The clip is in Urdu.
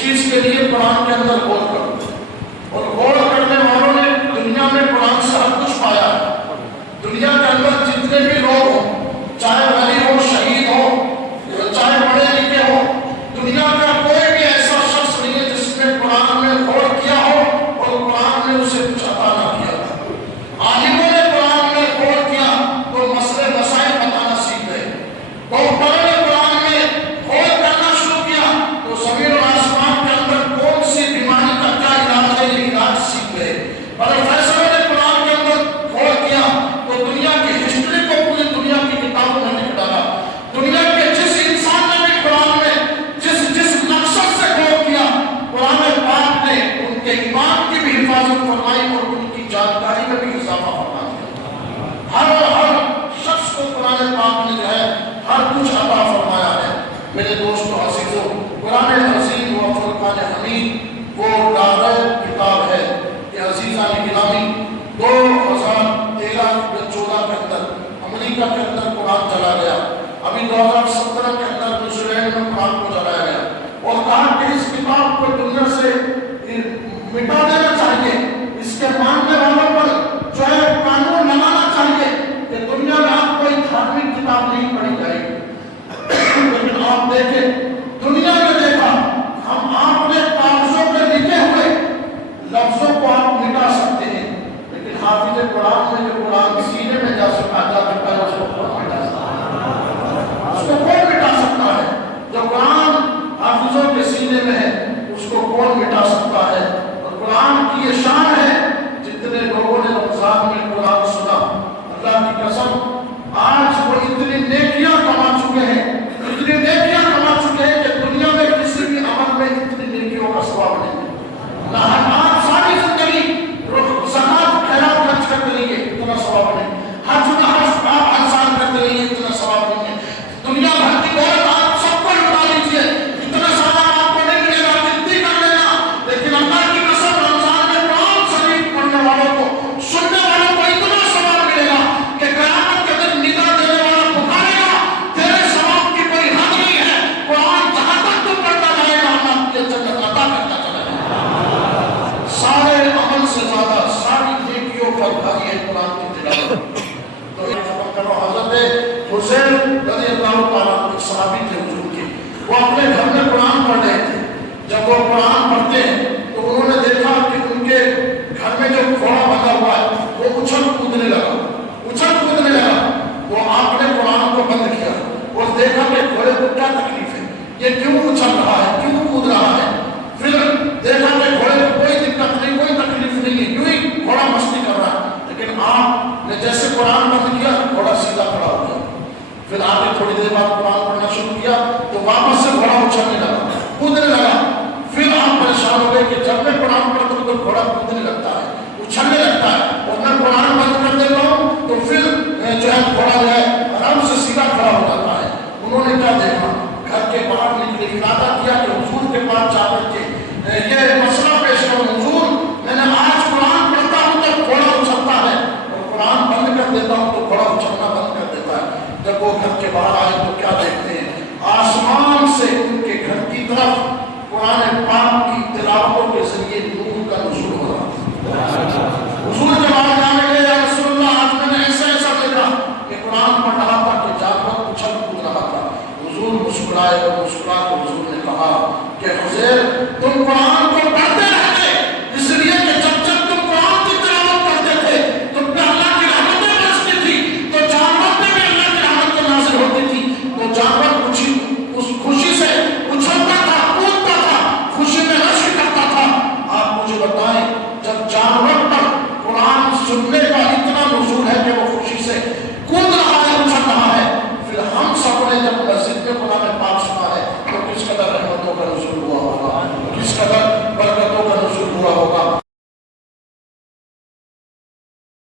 چیز کے لیے قرآن کے اندر غور کرو، اور غور کرنے والوں نے دنیا میں قرآن سے ہر کچھ پایا ہے۔ دنیا کے اندر جتنے بھی لوگ ہوں، چاہے غریب ہو، شہید ہو، چاہے پڑھے لکھے ہو، دنیا کا کوئی بھی ایسا شخص نہیں ہے جس نے قرآن میں غور کیا ہو اور قرآن نے اسے کچھ عطا نہ کیا تھا۔ عالموں نے قرآن میں غور کیا تو مسئلے مسائل بتانا سیکھ گئے، بہتروں نے قرآن میں غور کرنا شروع کیا تو زمین اور آسمان کے اندر کون سی بیماری کا کیا علاج ہے یہ علاج سیکھ گئے۔ پروفیسروں نے قرآن کے اندر غور کیا تو دنیا کی ہسٹری کو پوری دنیا کی کتابوں میں لکھ ڈالا۔ دنیا کے جس انسان نے بھی قرآن میں جس مقصد سے غور کیا، قرآن پاک نے ان کے ایمان کی بھی حفاظت فرمائی اور ان کی جانکاری میں بھی اضافہ فرما دیا۔ ہر شخص کو قرآن پاک نے جو ہے ہر کچھ عطا فرمایا ہے۔ میرے دوستو عزیزو، قرآن عظیم و فرقان حمید وہ دار کتاب ہے کہ عزیزان گرامی 2013 14 کے اندر امریکہ کے اندر قرآن چلا گیا، ابھی 2017 کے اندر نیوزی لینڈ میں قرآن کو چلایا گیا، اور کہا کہ اس کتاب کو دنیا سے مٹا دینا چاہیے، اس کے ماننے والوں پر جو ہے قانون لگانا چاہیے کہ دنیا میں آپ کوئی دھارمک کتاب نہیں پڑھی جائے گی۔ لیکن آپ دیکھیں، دنیا میں دیکھا ہم آپ نے کاغذوں پہ لکھے ہوئے لفظوں کو آپ مٹا سکتے ہیں، لیکن حافظ قرآن میں جو قرآن سینے میں جا سکتا ہے اس کو کون مٹا سکتا ہے؟ اس کو کون مٹا سکتا ہے؟ جو قرآن حافظوں کے سینے میں ہے اس کو کون مٹا سکتا ہے؟ اور قرآن کی یہ شان ہے، جتنے لوگوں نے رمضان میں قرآن سنا، اللہ کی قسم آج وہ اتنی نیکیاں کما چکے ہیں، اتنی نیکیاں کما چکے ہیں کہ دنیا میں کسی بھی عمل میں اتنی نیکیوں کا ثواب نہیں ہے۔ آپ ساری زندگی زکات خیرات خرچ کرتے رہیے، اتنا ثواب نہیں۔ حج آپ ہر سال کرتے رہیے، اتنا ثواب نہیں ہے۔ دنیا بھر کی دولت آپ سب کو لٹا لیجیے، اتنا ثواب آپ کو نہیں ملے گا، گنتی کر لینا، لیکن اللہ کی قسم رمضان میں قرآن شریف پڑھنے والوں کو، سننے والوں کو اتنا ثواب ملے گا کہ قیامت کے دن ندا دینے والا پکارے گا، تیرے ثواب کی کوئی حد نہیں ہے، قرآن جہاں تک تو پڑھتا جائے گا اللہ تجھے جنت عطا کرتا چلا جائے گا۔ سارے عمل سے زیادہ ساری نیکیوں کا بھاری ہے قرآن کی تلاوت۔ تو ایک خبر کرو، حضرت حسین رضی اللہ تعالیٰ عنہ صحابی تھے حضور کے، وہ اپنے گھر میں قرآن پڑھ رہے تھے۔ جب وہ قرآن پڑھتے ہیں تو انہوں نے دیکھا کہ ان کے گھر میں جو گھوڑا بندھا ہوا ہے وہ اچھل کودنے لگا۔ وہ آپ نے قرآن کو بند کیا اور دیکھا کہ گھوڑے کو کیا تکلیف ہے، یہ کیوں اچھل رہا ہے، کیوں کود رہا ہے۔ پھر دیکھا کہ گھوڑے کو کوئی دقت نہیں، کوئی تکلیف نہیں ہے، یوں ہی گھوڑا مستی کر رہا ہے، لیکن آپ نے جیسے قرآن بند کیا گھوڑا سیدھا کھڑا ہو گیا۔ پھر آپ نے تھوڑی دیر بعد قرآن پڑھنا شروع کیا تو واپس سے گھوڑا اچھلنے لگا، کودنے لگا۔ پھر آپ پریشان ہو گئے کہ جب میں قرآن پڑھتا ہوں تو گھوڑا کودنے لگتا ہے، اچھلنے لگتا ہے، اور میں قرآن بند کر دیتا ہوں تو پھر جو ہے گھوڑا جو ہے آرام سے سیدھا کھڑا ہو جاتا ہے۔ انہوں نے کیا دیکھا، گھر کے باہر نکلے، ارادہ کیا کہ حضور کے پاس جا کر کے یہ مسئلہ پیش کروں، حضور میں نے آج قرآن پڑھتا ہوں تو گھوڑا اچھلتا ہے، اور قرآن بند کر دیتا ہوں تو گھوڑا اچھلنا بند کر دیتا ہے۔ جب وہ گھر کے باہر آئے تو کیا دیکھتے ہیں، آسمان سے ان کے گھر کی طرف قرآن پاک کی تلاوتوں کے ذریعے نور کا نزول ہو رہا۔ حضور کے بعد جانے کے یا رسول اللہ آج میں نے ایسا دیکھا کہ قرآن پڑھ رہا تھا کہ جانور اچھل کود رہا تھا۔ حضور مسکرائے اور مسکرا کر حضور نے کہا کہ حضیر تم قرآن کو پڑھتے رہتے اس لیے کہ جب تم قرآن کی تلاوت کرتے تھے تم پہ اللہ کی رحمتیں برستی تھی، تو جانور پہ بھی اللہ کی رحمتیں نازل ہوتی تھی، تو جانور اس خوشی سے اچھلتا تھا، کودتا تھا، خوشی میں رشک کرتا تھا۔ آپ مجھے بتائیں جب جانور پر قرآن سننے کا اتنا نزول ہے کہ وہ خوشی سے کود رہا ہے، اچھل رہا ہے، پھر ہم سب نے جب مسجد میں قرآن پاک سنا ہے تو کس قدر رحمتوں کا نزول ہوا ہوگا، کس قدر